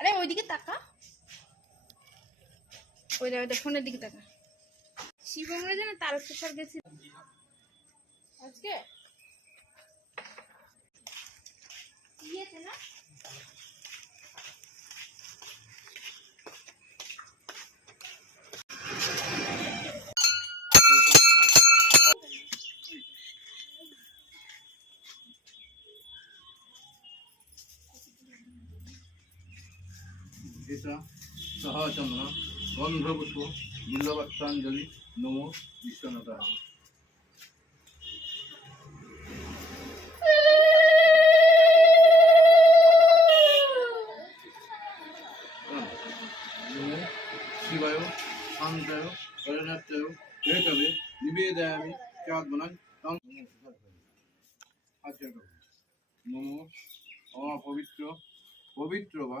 আরে ওইদিকে তাকা। ওই দেখ ফোনের দিকে তাকা। শিবমরা যেন তারকেশ্বর গেছিল আজকে? এসা সহচন্দ্র গন্ধপুষ্প বিল্লবত্তাঞ্জলি নমো বিশ্বনাথায়। নমো শিবায়, শান্তায় করণাত্ময় হেতবে নিবেদয়ামি, চাঁদমনায় তং আচ্ছা নমো, অপবিত্র, পবিত্র বা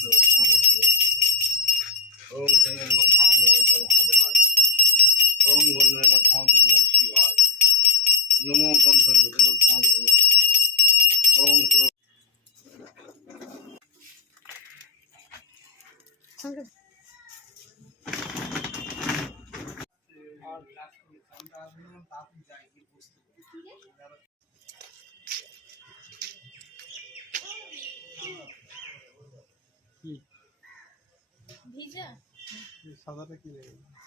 শিশু নারায়ণ ওম গাঢ় সঙ্গ নমো ধাম ওম শ্রী ধাম নমো মহাদেবায় ওম গন্ধ ধাম নমো শিবায় নমো গন্ধ নমো ধাম নমো ওম ভিজা? সাদাটা কি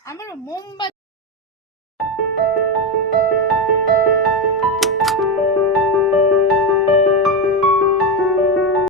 আমার মোমবাতি